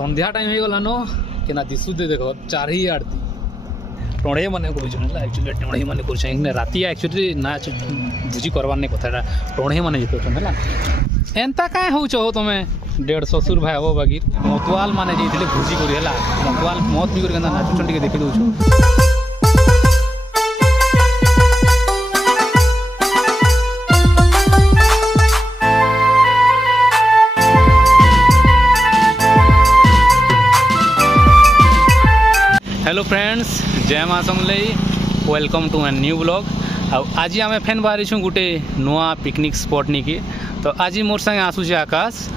संध्या time हो गलान कि दिशु दे देख चारि आड़ती टणे मैंने एक्चुअली टणे मैंने कर राति एक्चुअली ना भोजी करवार नहीं कथा टणे मैंने जितने एंता क्या हो तुम 150 भाई हम बागी मतवाल मैंने जाइए भोजी कर मतवाल मत भी कर नाचुन देखी दौर हेलो फ्रेंड्स जय माँ Samlei welcome to my new blog. आज आम फेन बाहरी छूँ गोटे नुआ पिकनिक स्पॉट नहीं कि तो आज मोर संगे आसूचे आकाश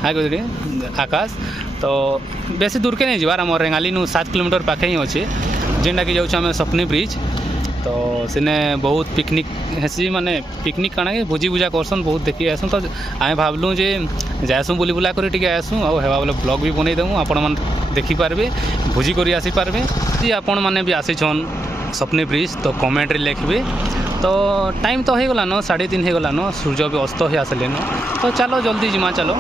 आकाश तो बेसी दूर के नहीं जीवार आम रेंगाली 7 किलोमीटर पाखे ही अच्छे जेनटा कि जाऊँ सपनी ब्रिज तो सेने बहुत पिकनिक हेसी माने पिकनिक काना के भोजी भूजा करसन बहुत देखी आसुँ तो आए भावलु जे जाएसुँ बुली बुला कर टे आसुँ आउ हेबा बोले ब्लॉग भी बनई देमु आपण मन देखिपारे भोजी कर आसीपारे यदि आपण मैंने भी आसीछन सपनी ब्रिज तो कमेंट रे लिखबे। तो टाइम तो हो गलान 3:30 हो गलान सूर्य भी अस्त हो आसले तो चलो जल्दी जिमा चलो।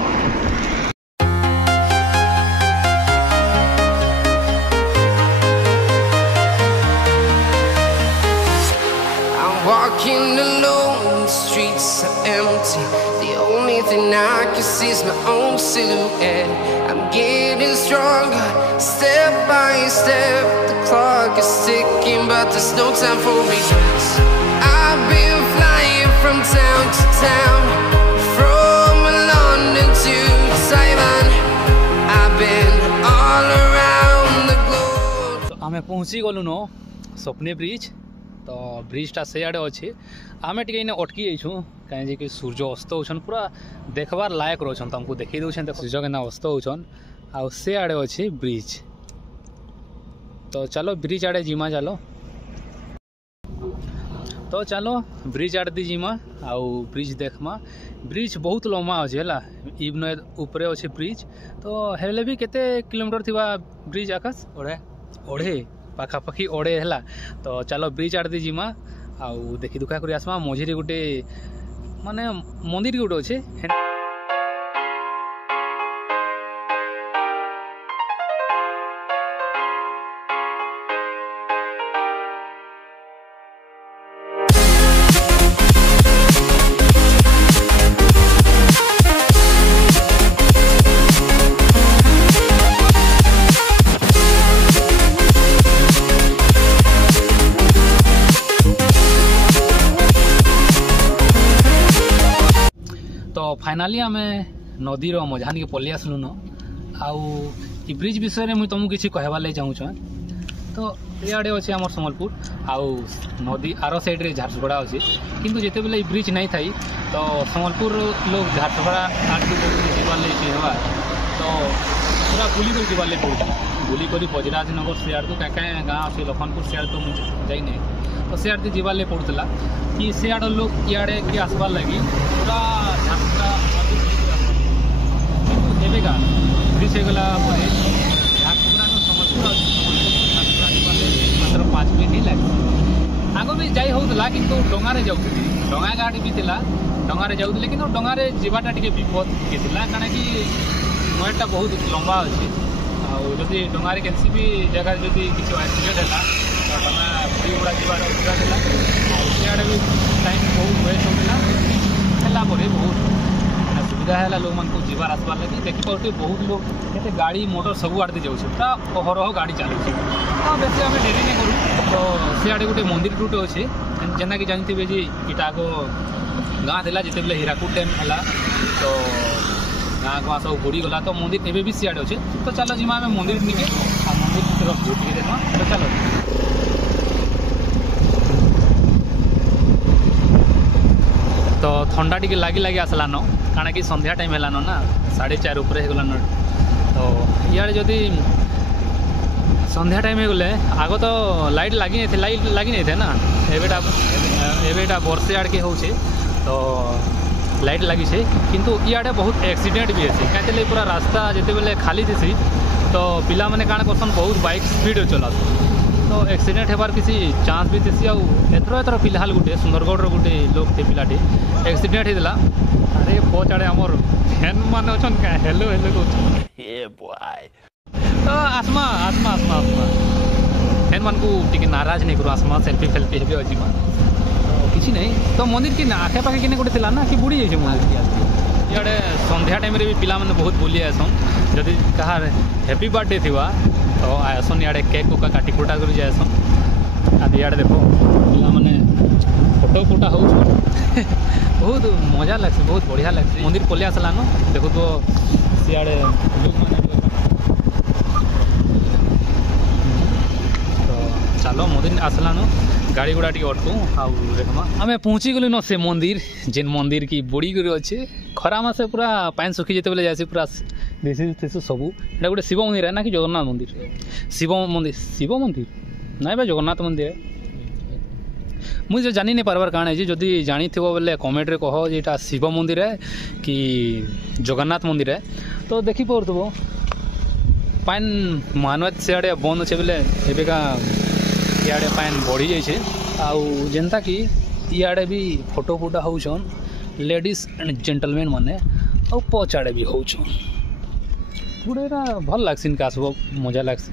Walking alone, the streets are empty. The only thing I can see is my own silhouette. I'm getting stronger, step by step. The clock is ticking, but there's no time for regrets. I've been flying from town to town, from London to Taiwan. I've been all around the globe. तो आमे पहुँची गलु न सपनी bridge तो ब्रिजटा से आड़े अच्छे आम टे अटकी जाइछू कहीं कि सूर्य अस्त होछन पूरा देखबार लायक रोचन तुमको देखी दौन सूर्य के अस्त होछन आ से आड़े अच्छे ब्रिज तो चलो ब्रिज आड़े जिमा चलो। तो चलो ब्रिज आड़े दी जिमा आउ ब्रिज देखमा ब्रिज बहुत लम्बा अच्छे है इवन उपरे अच्छे ब्रिज तो हेले भी केते किलोमीटर थिबा ब्रिज आकाश ओढ़े पाखापाखि ओढ़े है तो चलो ब्रिज आड़ दी जिमा आउ देखी दुखा कर आसमा मझे गोटे माने मंदिर गोटे अच्छे फाइनाली आम नदीर मझा के पलि आसलु न आउ ब्रिज विषय में मुझे तुमको किसी कहबार लगे चाहूँ तो इे अच्छे आम सम्बलपुर आउ नदी आर साइड रे झारसुगड़ा अच्छे किंतु जिते बेले ब्रिज नहीं थी तो सम्बलपुर लोग झारसुगड़ा आठ जीवार लगे तो पूरा बुली कर जीवार लगे पड़ता बुली कर बजराज नगर सियाड़ तो क्या गाँ अच्छे लखनपुर सियाड़ तो मुझे जाइने तो सियाड़ जीवार लगे पड़ूला कि सियाड़ लोग इे कि आसबार लगी पूरा झारसुगड़ा एवेगा ब्रिज होगला झारसुगड़ा सम्बलपुर मात्र 5 मिनट ही लगे आग भी जाई होता कि डंगारे जाऊँ डंगा गाड़ी भी थी डंगारे जाऊे कि डंगारे जीवाटा टे विपद टिके कारण कि नईटा बहुत लंबा अच्छे आदि डंगारे कैसी भी जगह जदि किसी एक्सीडेंट है तो डंगा बुड़ी गुड़ा जीवार असुविधा सियाड़े भी टाइम बहुत वेस्ट होता बहुत सुविधा है लोक मान जीवार आसबार लगे देखिए बहुत लोग ये गाड़ी मोटर सब आड़े जाऊँ पूरा अहरह गाड़ी चलू तो बेस आम डेरी नहीं करूँ तो सियाड़े गोटे मंदिर टूटे अच्छे जेना कि जानते जे इटा आग गाँ था जिते बेले हीराकुद डैम है तो गाँ गाँ सब बुड़ीगला तो मंदिर एवं भी सियाड़े अच्छे तो चलो जिमा आम मंदिर निके मंदिर भ्यू टे देमा तो चलो। तो ठंडा टी लगी आसलान कारण कि संध्या टाइम है ना 4:30 ऊपर होगलान तो इे जदि संध्या टाइम हो गले आग तो लाइट लगी नहीं थे ना एवेटा वर्षे आड़ के हो तो लाइट लगी है किंतु इे बहुत एक्सीडेंट भी है कहीं पूरा रास्ता जिते बेले खाली थी तो पिला माने काण करसन बहुत बाइक स्पीड चला तो एक्सीडेंट होबार किसी चांस भी थी एथर फिलहाल गोटे सुंदरगढ़ गोटे लोग थे पिलाटे एक्सीडेंट होता अरे बहुत आड़े आमर फैन मान अच्छा हेलो हेलो आसमा आसमा आसमा आसमा फैन मान को टिके नाराज नहीं करू आसमा सेल्फी फेल्फी हेबे अजीमा किसी नहीं तो मंदिर की आखे पाखे किने गोटे थिला ना कि बुड़ी जाइए मंदिर इे संध्या टाइम भी पिला माने बहुत बुली आसन जदि कहार हैप्पी बर्थडे थिवा तो आसन इे केक कुका काटी कुटा कर जाएसन आदि इे देखो पिला माने फोटो फुटा हो बहुत मजा लगसी बहुत बढ़िया लगसी मंदिर पलि आसलान देखो तो सियाड़े लोग तो चलो मंदिर आसलान गाड़ी गुड़ा टी अटकू आखमा आम पहुँची गलु न से मंदिर जेन मंदिर की बुड़ी कर अच्छे खरा मासे पूरा पान सुखी जिते बेले जाए पूरा देसी तेसु सबू एटा गोटे शिव मंदिर है ना कि जगन्नाथ मंदिर शिव मंदिर नाई बा जगन्नाथ मंदिर है मुझे जानी नहीं पार्बार कारण है जदि जानी थो बोले कमेंट रे कह जेटा शिव मंदिर है कि जगन्नाथ मंदिर है तो देखी पार्थव पान महानवाद सियाड़े बंद अच्छे बोले एवेका इे पान बढ़ी जाइए आउ जेनता कि इे भी फोटो फुटा होन लेडीज एंड जेंटलमैन माने आउ पचाड़े भी होन गोटे भल लगसी इनका आसब मजा लगसी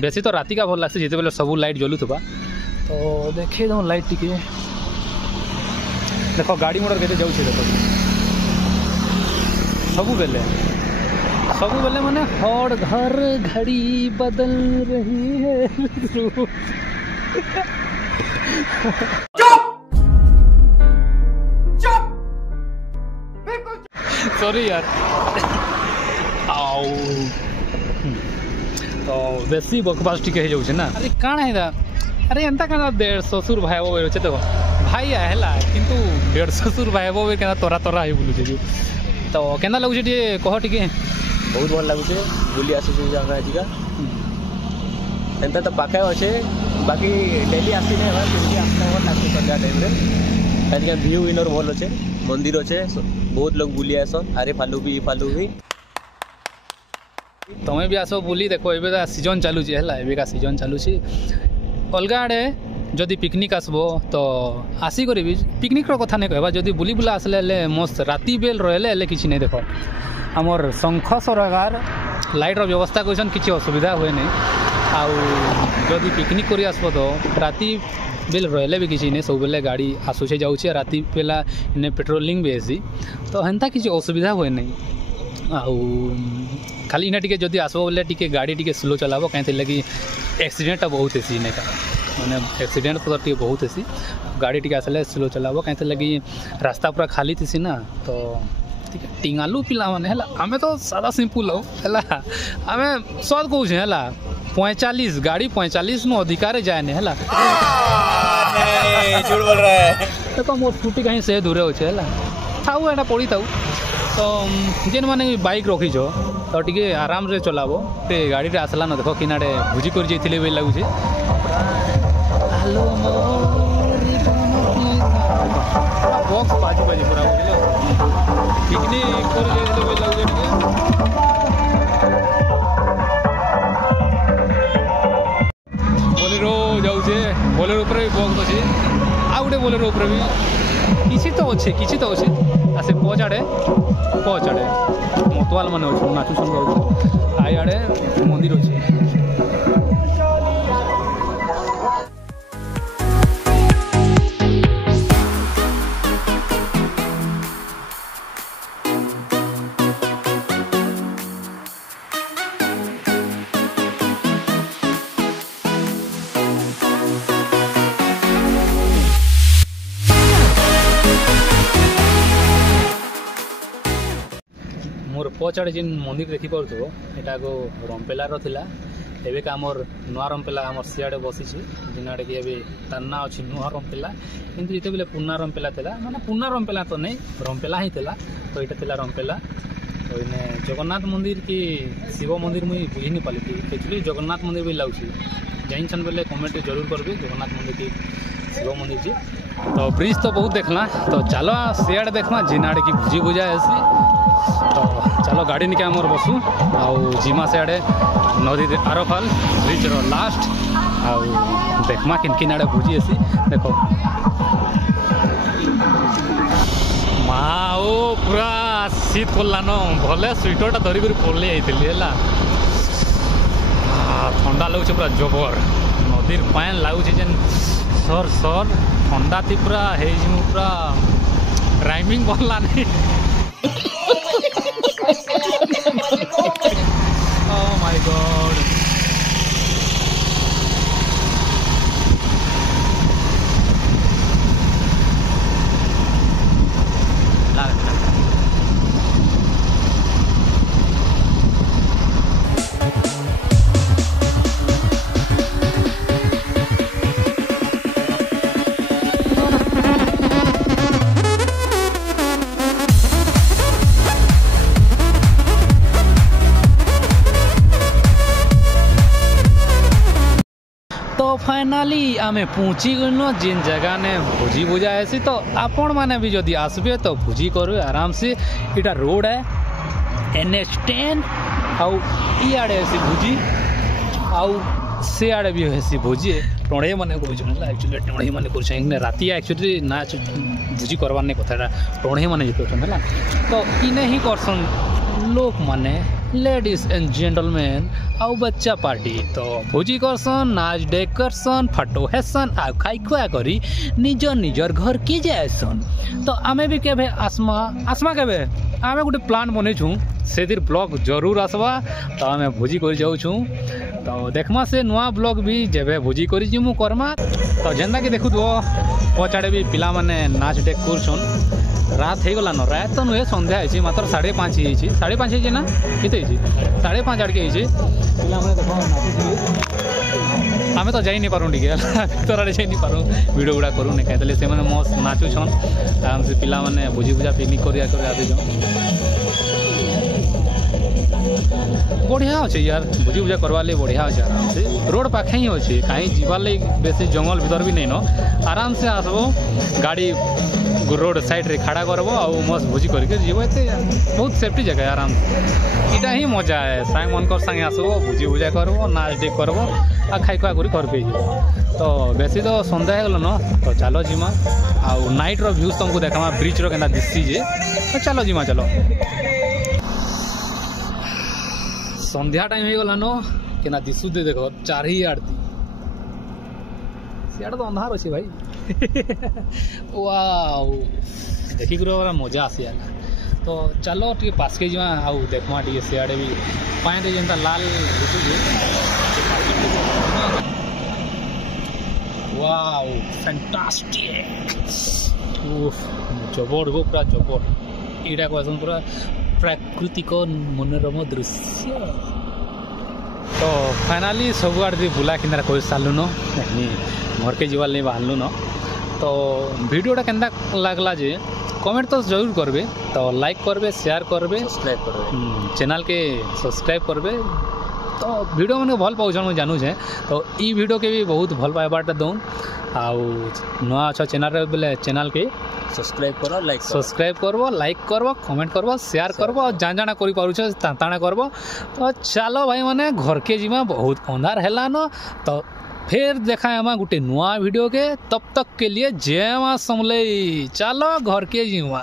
बेसी तो राति का भल लगसी जिते बेले सब लाइट जलुवा तो देखे दो लाइट टिके देखो गाड़ी मोटर के जाऊँ देखो सबू बेले माने हर घर घड़ी बदल रही है सॉरी यार आओ तो बेसी बकवास टिके हो जाऊँ ना अरे काण है अरे एंता क्या देर ससुर भाई वो अच्छे देखो भाई है किंतु डेढ़ ससुर भाई वो क्या तोरा तोरा ही बुलूचे तो केना लगुचे टे कह टिके बहुत भल लगुचे बुली आसुचे जगह आजिका एंता तो पाखे अच्छे बाकी डेली आसी नहीं आसना भल लगुचे संध्या टाइम आजिका व्यू इनर भल अच्छे मंदिर अच्छे बहुत लोग बुली आसन आरे फालू भी तुम्हें भी आस बुली देखो एबे सीजन चलुची है एबेका सीजन चलुची अलग आड़े जदि पिकनिक आसबो तो आसिक भी पिकनिक कथा नहीं कहबा जदि बुली बुला आसले मस्त राति बेल रहे किसी नहीं देखो आमर शंख सरकार लाइट व्यवस्था कर किसी असुविधा हुए नहीं आउ जदि पिकनिक कर आसबो तो राति बेल रहे भी किसी नहीं सब बेले गाड़ी आसुचे जाऊे राति बेला इन्हें पेट्रोलिंग भी ऐसी तो हेन्ता किसी असुविधा हुए नहीं आउ खाली इन्हें टिके जदि आसबो बोले टिके गाड़ी टिके स्लो चलाबो कहीं लगी एक्सीडेंट बहुत ऐसी इन्हें का मैंने एक्सीडेंट तो टे बहुत ऐसी गाड़ी टिके आसले स्लो चलाबो कहीं लगी रास्ता पूरा खाली थी ना तो टिंगालू पिला मैंने आम तो सादा सिंपल हो आम सद कौन है 45 गाड़ी 45 नु अधिकार जाए नहीं झूठ बोल रहा है देखो मोर स्कूटी कहीं से दूर अच्छे थाऊ एटा पड़ी थाऊ तो जेन मैंने बाइक रखीछ तो टे आराम से चलाबो ते गाड़ी रे आसला न देखो कि नाड़े भुजी कर जाइए बोली लगुचे बॉक्स बाजू बाजू पूरा बुझल पिकनिक कर बोली लगुचे बोलेरो जाऊे बोलेरो ऊपर भी बॉक्स अच्छे आ गए बोलेरो ऊपर भी किसी तो अच्छे आसे पचाड़े मतवाल मैंने अच्छे नाचुसन आई आड़े मंदिर अच्छे मोर पचाड़े जेन मंदिर देखी पार्थो एटा गो रंपेलार थिला एबे का मोर नुआ रंपेला आमर सियाड़े बसी जिनाड़े कि एबे तार ना अच्छी नुआ रंपेला किंतु जिते बेले पुना रंपेला थिला माने पुना रंपेला तो नहीं रंपेला ही थिला तो एटा थिला रंपेला तो इने जगन्नाथ मंदिर की शिव मंदिर मुई बुझी नहीं पाली एक्चुअली जगन्नाथ मंदिर भी लाउची जाइन बेले कमेंट जरूर करबे जगन्नाथ मंदिर की शिव मंदिर जी तो ब्रिज तो बहुत देखला तो चलो सियाड़े देखमा जिनाड़े की भुजी भुजा ऐसी तो चलो गाड़ी निके आमर बसु आउ जिमा सियाड़े नदी आरफाल ब्रिज रो लास्ट आउ देखमा किन किन आड़े भुजी ऐसी देखो माँ ओ पूरा शीत पड़लान भले स्वेटरटा धरिक पड़े जाइली है ठंडा लगुच पूरा जबर नदीर पान लगुच जेन सर सर ठंडा थी पूरा हे पूरा राइमिंग बनला नहीं ओह माय गॉड फाइनाली आमे पहुँची गल जिन जगह ने भोजी भुजा ऐसी तो आपण मैंने भी जदि आसबे तो भोजी करबे आराम से। इटा रोड है NH10 आउ इआड़े ऐसी भोजी आउ से आड़े भी ऐसी भोजी टणे माने को एक्चुअली टणे माने कर राति एक्चुअली नाच भोजी करवार नहीं कथा टणे माने जितोला तो इने ही करसन लोक माने लेडीज एंड जेंटलमैन आउ बच्चा पार्टी तो भोजी करसन नाच डेक करसन फटो हेसन आ खाई खुआ करी निजर निजर घर की जाएसन। तो आमे भी केबे आसमा केबे आमे गोटे प्लान बने छू से दिन ब्लॉग जरूर आसवा तो आमे भोजी कर जाऊँ तो देखमा से नुआ ब्लॉग भी जेबे भोजी करी जिमु करमा तो जेंदा कि देखु पचाड़े भी पिला माने नाच डेक करछन रात हो गलान रात तो नुहे संध्या है मात्र 5:30 ही 5:30 है ना किते 5:30 आड़के पिला माने देखो आमे तो जाई नहीं पारू टिके भीतर आड़े जाई नहीं पारू वीडियो गुड़ा करू नहीं कहते से माने मस्त नाचु छन आराम से पिला माने भोजी भुजा पिकनिक करिया कर आदि जाओ बढ़िया अच्छे यार भोजी भुजा करवा ले बढ़िया अच्छे आराम से रोड पाखे ही अच्छे कहीं जीवार लगे बेसी जंगल भीतर भी नहीं न आराम से आसबो गाड़ी रोड साइड रे खड़ा करबो आ मस्त भोजी करके जीवो एते बहुत सेफ्टी जगह है आराम से इटा ही मजा है साई मन कर संगे आसबो भोजी भुजा करबो नाच डेक करबो आ खाई खुआ करी घर पे तो बेसी तो संध्या हो गल न तो चलो जिमा आ नाइट रो व्यूज तुमको देखमा ब्रिज रो केना दिसी जे तो चलो जिमा चलो संध्या टाइम हो गला न केना दिसु दे देखो चार ही आरती सियाड़ तो अंधार अच्छे भाई वाओ देखी कर मजा आसी तो चलो टे पास के जा आउ देखमा टे सियाड़े भी पाए जेनता लाल वाओ फैंटास्टिक जबर गो पूरा जबर इटा कहसन पूरा प्राकृतिक मनोरम दृश्य तो फाइनाली सब आड़े बुला किनारा कर सारू न घर के जीवार नहीं बाहरलु न तो वीडियोटा केन्दा लागला जे कमेंट तो जरूर करबे तो लाइक करबे शेयर करबे सब्सक्राइब करबे चैनल के सब्सक्राइब करबे तो वीडियो मैंने भल पाऊँ मुझे जानू है तो ई वीडियो के भी बहुत भल पाइबाटा दूँ आउ नुआ अच्छा चैनल बोले चैनल के सब्सक्राइब करो लाइक करबो कमेंट करबो शेयर करबो और जान जाना करि पारुछ ताना करबो तो चलो भाई माने घर के जीमा बहुत अंधार हैला न तो फिर देखा है हमारा गोटे नुआ वीडियो के तब तक के लिए जय मां समलई चलो घर के जीवा।